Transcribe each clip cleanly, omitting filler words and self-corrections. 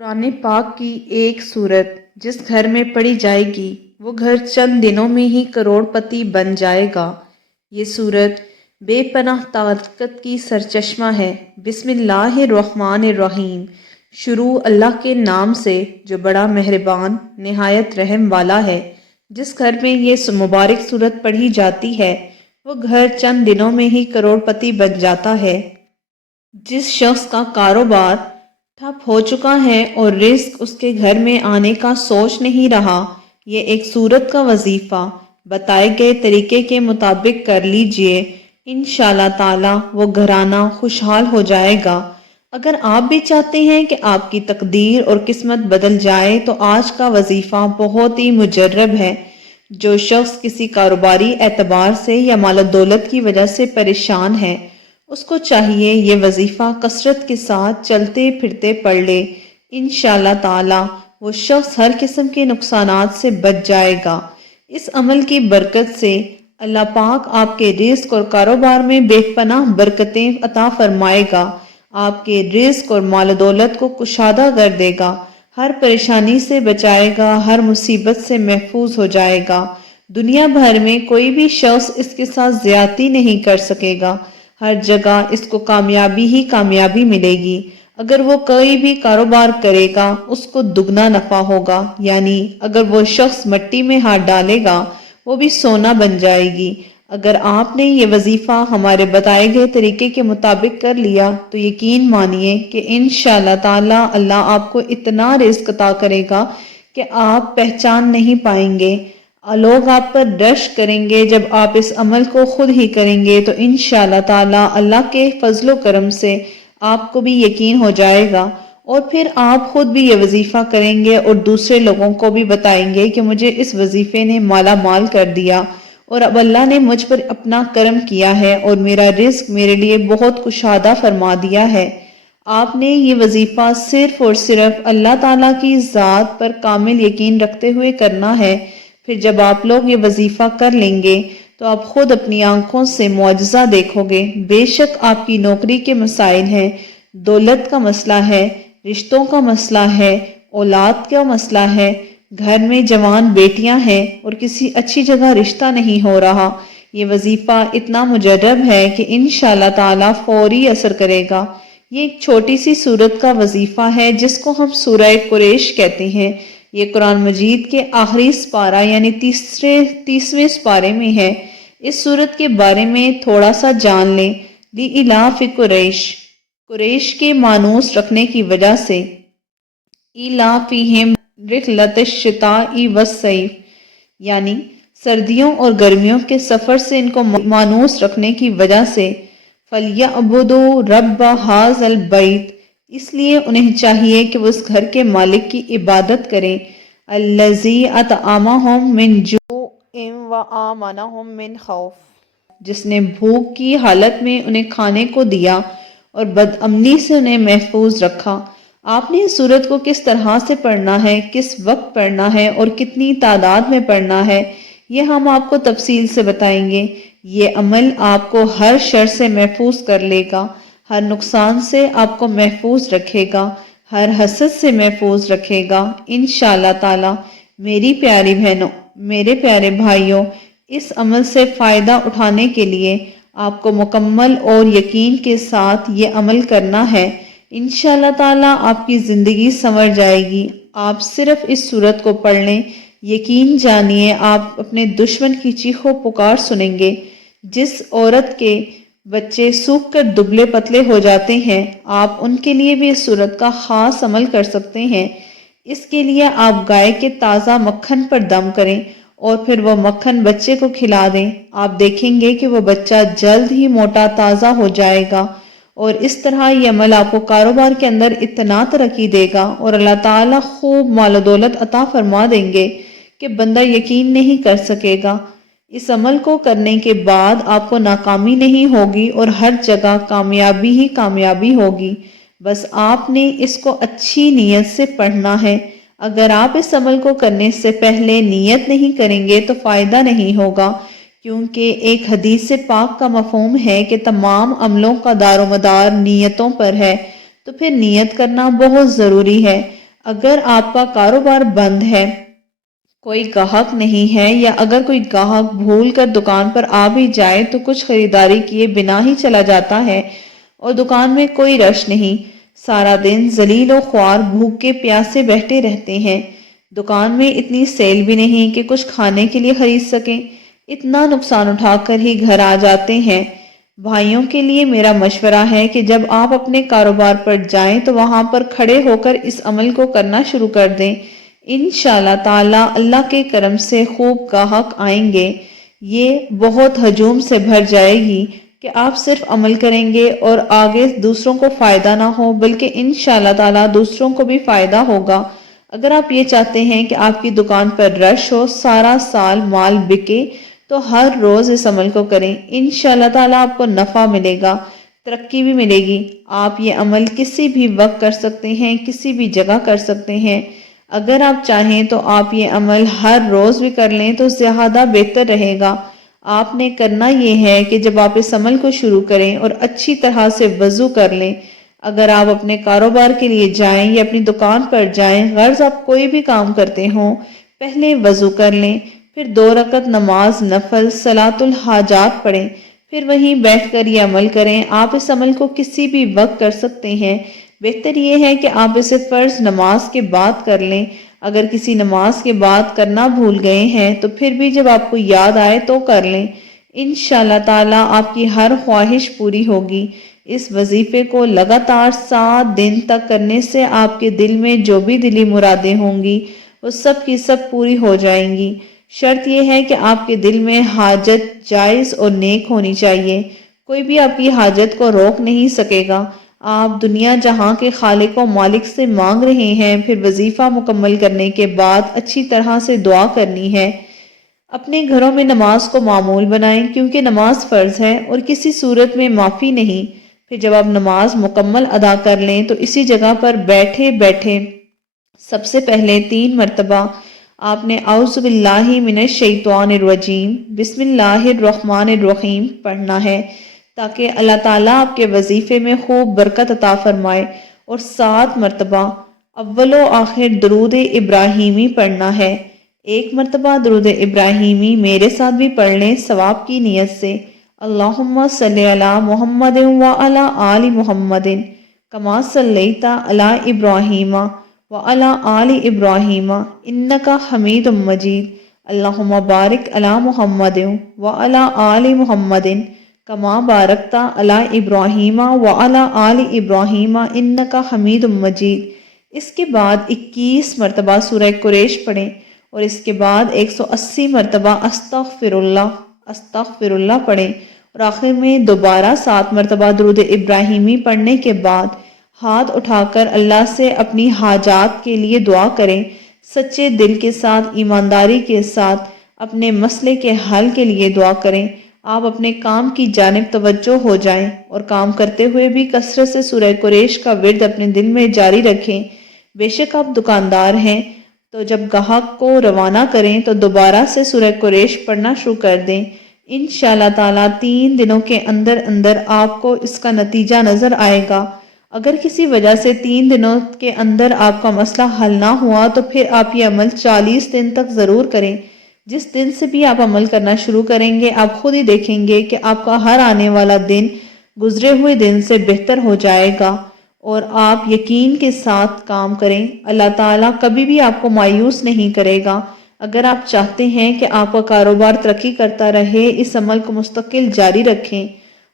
قرآن پاک کی ایک صورت جس گھر میں پڑھی جائے گی وہ گھر چند دنوں میں ہی کروڑ پتی بن جائے گا۔ یہ صورت بے پناہ طاقت کی سرچشمہ ہے۔ بسم اللہ الرحمن الرحیم۔ شروع اللہ کے نام سے جو بڑا مہربان نہایت رحم والا ہے۔ جس گھر میں یہ مبارک صورت پڑھی جاتی ہے وہ گھر چند دنوں میں ہی کروڑ پتی بن جاتا ہے۔ جس شخص کا کاروبار ٹھپ ہو چکا ہے اور رزق اس کے گھر میں آنے کا سوچ نہیں رہا، یہ ایک صورت کا وظیفہ بتائے گئے طریقے کے مطابق کر لیجئے، انشاءاللہ تعالی وہ گھرانہ خوشحال ہو جائے گا۔ اگر آپ بھی چاہتے ہیں کہ آپ کی تقدیر اور قسمت بدل جائے تو آج کا وظیفہ بہت ہی مجرب ہے۔ جو شخص کسی کاروباری اعتبار سے یا مال و دولت کی وجہ سے پریشان ہے اس کو چاہیے یہ وظیفہ کثرت کے ساتھ چلتے پھرتے پڑھ لے، انشاءاللہ تعالی وہ شخص ہر قسم کے نقصانات سے بچ جائے گا۔ اس عمل کی برکت سے اللہ پاک آپ کے رزق اور کاروبار میں بے پناہ برکتیں عطا فرمائے گا، آپ کے رزق اور مال و دولت کو کشادہ کر دے گا، ہر پریشانی سے بچائے گا، ہر مصیبت سے محفوظ ہو جائے گا۔ دنیا بھر میں کوئی بھی شخص اس کے ساتھ زیادتی نہیں کر سکے گا، ہر جگہ اس کو کامیابی ہی کامیابی ملے گی۔ اگر وہ کوئی بھی کاروبار کرے گا اس کو دگنا نفع ہوگا، یعنی اگر وہ شخص مٹی میں ہاتھ ڈالے گا وہ بھی سونا بن جائے گی۔ اگر آپ نے یہ وظیفہ ہمارے بتائے گئے طریقے کے مطابق کر لیا تو یقین مانیے کہ انشاءاللہ تعالی اللہ آپ کو اتنا رزق عطا کرے گا کہ آپ پہچان نہیں پائیں گے۔ لوگ آپ پر رشک کریں گے۔ جب آپ اس عمل کو خود ہی کریں گے تو انشاءاللہ تعالی اللہ کے فضل و کرم سے آپ کو بھی یقین ہو جائے گا، اور پھر آپ خود بھی یہ وظیفہ کریں گے اور دوسرے لوگوں کو بھی بتائیں گے کہ مجھے اس وظیفے نے مالا مال کر دیا اور اب اللہ نے مجھ پر اپنا کرم کیا ہے اور میرا رزق میرے لیے بہت کشادہ فرما دیا ہے۔ آپ نے یہ وظیفہ صرف اور صرف اللہ تعالیٰ کی ذات پر کامل یقین رکھتے ہوئے کرنا ہے۔ پھر جب آپ لوگ یہ وظیفہ کر لیں گے تو آپ خود اپنی آنکھوں سے معجزہ دیکھو گے۔ بے شک آپ کی نوکری کے مسائل ہیں، دولت کا مسئلہ ہے، رشتوں کا مسئلہ ہے، اولاد کا مسئلہ ہے، گھر میں جوان بیٹیاں ہیں اور کسی اچھی جگہ رشتہ نہیں ہو رہا، یہ وظیفہ اتنا مجرب ہے کہ انشاءاللہ تعالی فوری اثر کرے گا۔ یہ ایک چھوٹی سی سورت کا وظیفہ ہے جس کو ہم سورہ قریش کہتے ہیں۔ یہ قرآن مجید کے آخری سپارہ یعنی تیسویں سپارے میں ہے۔ اس سورت کے بارے میں تھوڑا سا جان لیں۔ لِإِلَافِ قریش، قریش کے مانوس رکھنے کی وجہ سے، إِلَافِهِمْ رِحْلَةَ الشِّتَاءِ وَالصَّيْفِ، یعنی سردیوں اور گرمیوں کے سفر سے ان کو مانوس رکھنے کی وجہ سے، فَلْيَعْبُدُوا رَبَّ هَٰذَا الْبَيْتِ، اس لیے انہیں چاہیے کہ وہ اس گھر کے مالک کی عبادت کریں، الَّذِي أَطْعَمَهُم مِّن جُوعٍ وَآمَنَهُم مِّن خَوْفٍ، جس نے بھوک کی حالت میں انہیں کھانے کو دیا اور بد امنی سے انہیں محفوظ رکھا۔ آپ نے اس سورت کو کس طرح سے پڑھنا ہے، کس وقت پڑھنا ہے اور کتنی تعداد میں پڑھنا ہے یہ ہم آپ کو تفصیل سے بتائیں گے۔ یہ عمل آپ کو ہر شر سے محفوظ کر لے گا، ہر نقصان سے آپ کو محفوظ رکھے گا، ہر حسد سے محفوظ رکھے گا انشاءاللہ تعالی۔ میری پیاری بہنوں، میرے پیارے بھائیوں، اس عمل سے فائدہ اٹھانے کے لیے آپ کو مکمل اور یقین کے ساتھ یہ عمل کرنا ہے۔ انشاءاللہ تعالی آپ کی زندگی سنور جائے گی۔ آپ صرف اس سورت کو پڑھ لیں، یقین جانیے آپ اپنے دشمن کی چیخ و پکار سنیں گے۔ جس عورت کے بچے سوکھ کر دبلے پتلے ہو جاتے ہیں آپ ان کے لیے بھی اس سورت کا خاص عمل کر سکتے ہیں۔ اس کے لیے آپ گائے کے تازہ مکھن پر دم کریں اور پھر وہ مکھن بچے کو کھلا دیں، آپ دیکھیں گے کہ وہ بچہ جلد ہی موٹا تازہ ہو جائے گا، اور اس طرح یہ عمل آپ کو کاروبار کے اندر اتنا ترقی دے گا اور اللہ تعالیٰ خوب مال و دولت عطا فرما دیں گے کہ بندہ یقین نہیں کر سکے گا۔ اس عمل کو کرنے کے بعد آپ کو ناکامی نہیں ہوگی اور ہر جگہ کامیابی ہی کامیابی ہوگی۔ بس آپ نے اس کو اچھی نیت سے پڑھنا ہے۔ اگر آپ اس عمل کو کرنے سے پہلے نیت نہیں کریں گے تو فائدہ نہیں ہوگا، کیونکہ ایک حدیث پاک کا مفہوم ہے کہ تمام عملوں کا دار و مدار نیتوں پر ہے، تو پھر نیت کرنا بہت ضروری ہے۔ اگر آپ کا کاروبار بند ہے، کوئی گاہک نہیں ہے، یا اگر کوئی گاہک بھول کر دکان پر آ بھی جائے تو کچھ خریداری کیے بنا ہی چلا جاتا ہے اور دکان میں کوئی رش نہیں، سارا دن ذلیل و خوار بھوکے پیاسے بیٹھے رہتے ہیں، دکان میں اتنی سیل بھی نہیں کہ کچھ کھانے کے لیے خرید سکیں، اتنا نقصان اٹھا کر ہی گھر آ جاتے ہیں۔ بھائیوں کے لیے میرا مشورہ ہے کہ جب آپ اپنے کاروبار پر جائیں تو وہاں پر کھڑے ہو کر اس عمل کو کرنا شروع کر دیں، انشاءاللہ تعالی اللہ کے کرم سے خوب گاہک آئیں گے، یہ بہت ہجوم سے بھر جائے گی کہ آپ صرف عمل کریں گے اور آگے دوسروں کو فائدہ نہ ہو بلکہ انشاءاللہ تعالی دوسروں کو بھی فائدہ ہوگا۔ اگر آپ یہ چاہتے ہیں کہ آپ کی دکان پر رش ہو، سارا سال مال بکے، تو ہر روز اس عمل کو کریں، انشاءاللہ تعالی آپ کو نفع ملے گا، ترقی بھی ملے گی۔ آپ یہ عمل کسی بھی وقت کر سکتے ہیں، کسی بھی جگہ کر سکتے ہیں، اگر آپ چاہیں تو آپ یہ عمل ہر روز بھی کر لیں تو زیادہ بہتر رہے گا۔ آپ نے کرنا یہ ہے کہ جب آپ اس عمل کو شروع کریں اور اچھی طرح سے وضو کر لیں، اگر آپ اپنے کاروبار کے لیے جائیں یا اپنی دکان پر جائیں، غرض آپ کوئی بھی کام کرتے ہوں، پہلے وضو کر لیں، پھر 2 رکعت نماز نفل صلاۃ الحاجات پڑھیں، پھر وہیں بیٹھ کر یہ عمل کریں۔ آپ اس عمل کو کسی بھی وقت کر سکتے ہیں، بہتر یہ ہے کہ آپ اسے فرض نماز کے بعد کر لیں، اگر کسی نماز کے بعد کرنا بھول گئے ہیں تو پھر بھی جب آپ کو یاد آئے تو کر لیں، انشاءاللہ تعالی آپ کی ہر خواہش پوری ہوگی۔ اس وظیفے کو لگاتار 7 دن تک کرنے سے آپ کے دل میں جو بھی دلی مرادیں ہوں گی وہ سب کی سب پوری ہو جائیں گی۔ شرط یہ ہے کہ آپ کے دل میں حاجت جائز اور نیک ہونی چاہیے، کوئی بھی آپ کی حاجت کو روک نہیں سکے گا۔ آپ دنیا جہاں کے خالق و مالک سے مانگ رہے ہیں، پھر وظیفہ مکمل کرنے کے بعد اچھی طرح سے دعا کرنی ہے۔ اپنے گھروں میں نماز کو معمول بنائیں کیونکہ نماز فرض ہے اور کسی صورت میں معافی نہیں۔ پھر جب آپ نماز مکمل ادا کر لیں تو اسی جگہ پر بیٹھے بیٹھے سب سے پہلے 3 مرتبہ آپ نے اعوذ باللہ من الشیطان الرجیم بسم اللہ الرحمن الرحیم پڑھنا ہے تاکہ اللہ تعالیٰ آپ کے وظیفے میں خوب برکت عطا فرمائے، اور 7 مرتبہ اول و آخر درود ابراہیمی پڑھنا ہے۔ 1 مرتبہ درود ابراہیمی میرے ساتھ بھی پڑھ لیں ثواب کی نیت سے، اللہم صلی علی محمد وعلی آل محمد کما صلیت علی ابراہیم وعلی آل ابراہیم انک حمید مجید، اللہم بارک علی محمد وعلی آل محمد کما بارکت علی ابراہیم وعلی آل ابراہیم انک حمید مجید۔ اس کے بعد 21 مرتبہ سورہ قریش پڑھیں اور اس کے بعد 180 مرتبہ استغفر اللہ پڑھیں، اور آخر میں دوبارہ 7 مرتبہ درود ابراہیمی پڑھنے کے بعد ہاتھ اٹھا کر اللہ سے اپنی حاجات کے لیے دعا کریں، سچے دل کے ساتھ، ایمانداری کے ساتھ اپنے مسئلے کے حل کے لیے دعا کریں۔ آپ اپنے کام کی جانب توجہ ہو جائیں اور کام کرتے ہوئے بھی کثرت سے سورہ قریش کا ورد اپنے دل میں جاری رکھیں۔ بے شک آپ دکاندار ہیں تو جب گاہک کو روانہ کریں تو دوبارہ سے سورہ قریش پڑھنا شروع کر دیں، انشاءاللہ تعالیٰ 3 دنوں کے اندر اندر آپ کو اس کا نتیجہ نظر آئے گا۔ اگر کسی وجہ سے 3 دنوں کے اندر آپ کا مسئلہ حل نہ ہوا تو پھر آپ یہ عمل 40 دن تک ضرور کریں۔ جس دن سے بھی آپ عمل کرنا شروع کریں گے آپ خود ہی دیکھیں گے کہ آپ کا ہر آنے والا دن گزرے ہوئے دن سے بہتر ہو جائے گا، اور آپ یقین کے ساتھ کام کریں، اللہ تعالیٰ کبھی بھی آپ کو مایوس نہیں کرے گا۔ اگر آپ چاہتے ہیں کہ آپ کا کاروبار ترقی کرتا رہے، اس عمل کو مستقل جاری رکھیں۔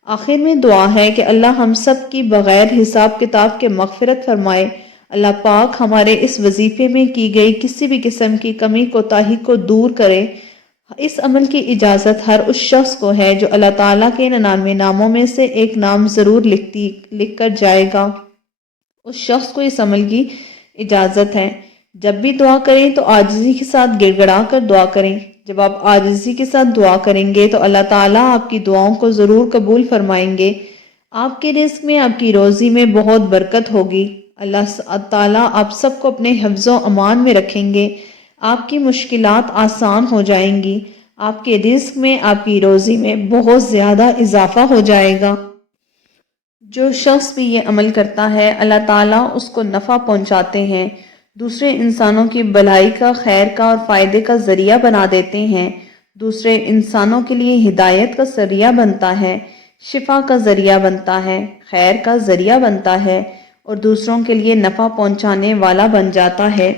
آخر میں دعا ہے کہ اللہ ہم سب کی بغیر حساب کتاب کے مغفرت فرمائے، اللہ پاک ہمارے اس وظیفے میں کی گئی کسی بھی قسم کی کمی کوتاہی کو دور کرے۔ اس عمل کی اجازت ہر اس شخص کو ہے جو اللہ تعالیٰ کے 99 ناموں میں سے ایک نام ضرور لکھ کر جائے گا، اس شخص کو اس عمل کی اجازت ہے۔ جب بھی دعا کریں تو عاجزی کے ساتھ گڑ گڑا کر دعا کریں۔ جب آپ عاجزی کے ساتھ دعا کریں گے تو اللہ تعالیٰ آپ کی دعاؤں کو ضرور قبول فرمائیں گے، آپ کے رزق میں، آپ کی روزی میں بہت برکت ہوگی، اللہ تعالیٰ آپ سب کو اپنے حفظ و امان میں رکھیں گے، آپ کی مشکلات آسان ہو جائیں گی، آپ کے رزق میں، آپ کی روزی میں بہت زیادہ اضافہ ہو جائے گا۔ جو شخص بھی یہ عمل کرتا ہے اللہ تعالیٰ اس کو نفع پہنچاتے ہیں، دوسرے انسانوں کی بھلائی کا، خیر کا اور فائدے کا ذریعہ بنا دیتے ہیں، دوسرے انسانوں کے لیے ہدایت کا ذریعہ بنتا ہے، شفا کا ذریعہ بنتا ہے، خیر کا ذریعہ بنتا ہے اور دوسروں کے لیے نفع پہنچانے والا بن جاتا ہے۔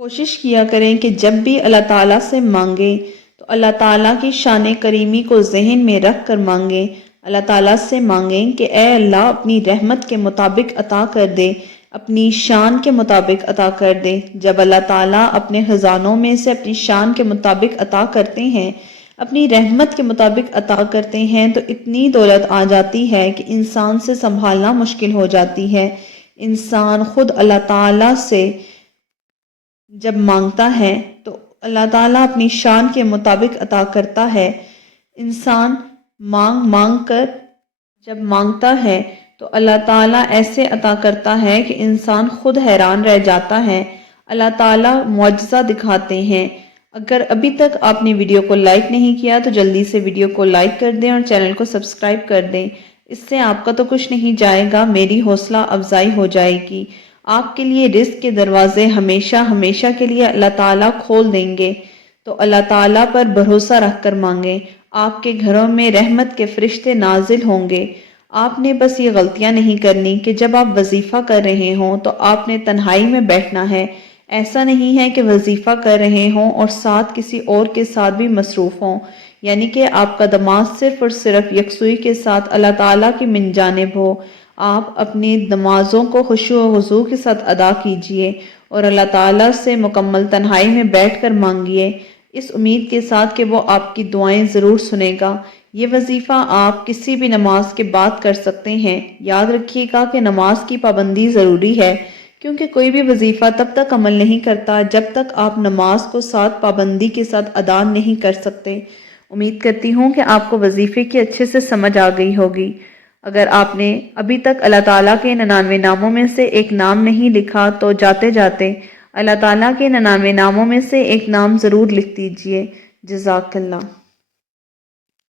کوشش کیا کریں کہ جب بھی اللہ تعالیٰ سے مانگیں تو اللہ تعالیٰ کی شان کریمی کو ذہن میں رکھ کر مانگیں۔ اللہ تعالیٰ سے مانگیں کہ اے اللہ اپنی رحمت کے مطابق عطا کر دے، اپنی شان کے مطابق عطا کر دے۔ جب اللہ تعالیٰ اپنے خزانوں میں سے اپنی شان کے مطابق عطا کرتے ہیں، اپنی رحمت کے مطابق عطا کرتے ہیں تو اتنی دولت آ جاتی ہے کہ انسان سے سنبھالنا مشکل ہو جاتی ہے۔ انسان خود اللہ تعالیٰ سے جب مانگتا ہے تو اللہ تعالیٰ اپنی شان کے مطابق عطا کرتا ہے۔ انسان مانگ کر جب مانگتا ہے تو اللہ تعالیٰ ایسے عطا کرتا ہے کہ انسان خود حیران رہ جاتا ہے۔ اللہ تعالیٰ معجزہ دکھاتے ہیں۔ اگر ابھی تک آپ نے ویڈیو کو لائک نہیں کیا تو جلدی سے ویڈیو کو لائک کر دیں اور چینل کو سبسکرائب کر دیں۔ اس سے آپ کا تو کچھ نہیں جائے گا، میری حوصلہ افزائی ہو جائے گی۔ آپ کے لیے رزق کے دروازے ہمیشہ ہمیشہ کے لیے اللہ تعالیٰ کھول دیں گے، تو اللہ تعالیٰ پر بھروسہ رکھ کر مانگیں۔ آپ کے گھروں میں رحمت کے فرشتے نازل ہوں گے۔ آپ نے بس یہ غلطیاں نہیں کرنی کہ جب آپ وظیفہ کر رہے ہوں تو آپ نے تنہائی میں بیٹھنا ہے۔ ایسا نہیں ہے کہ وظیفہ کر رہے ہوں اور ساتھ کسی اور کے ساتھ بھی مصروف ہوں، یعنی کہ آپ کا دماغ صرف اور صرف یکسوئی کے ساتھ اللہ تعالیٰ کی من جانب ہو۔ آپ اپنی نمازوں کو خشوع و خضوع کے ساتھ ادا کیجئے اور اللہ تعالیٰ سے مکمل تنہائی میں بیٹھ کر مانگیے، اس امید کے ساتھ کہ وہ آپ کی دعائیں ضرور سنے گا۔ یہ وظیفہ آپ کسی بھی نماز کے بعد کر سکتے ہیں۔ یاد رکھیے گا کہ نماز کی پابندی ضروری ہے، کیونکہ کوئی بھی وظیفہ تب تک عمل نہیں کرتا جب تک آپ نماز کو ساتھ پابندی کے ساتھ ادا نہیں کر سکتے۔ امید کرتی ہوں کہ آپ کو وظیفے کی اچھے سے سمجھ آ گئی ہوگی۔ اگر آپ نے ابھی تک اللہ تعالیٰ کے 99 ناموں میں سے ایک نام نہیں لکھا تو جاتے جاتے اللہ تعالیٰ کے 99 ناموں میں سے ایک نام ضرور لکھ دیجئے۔ جزاک اللہ۔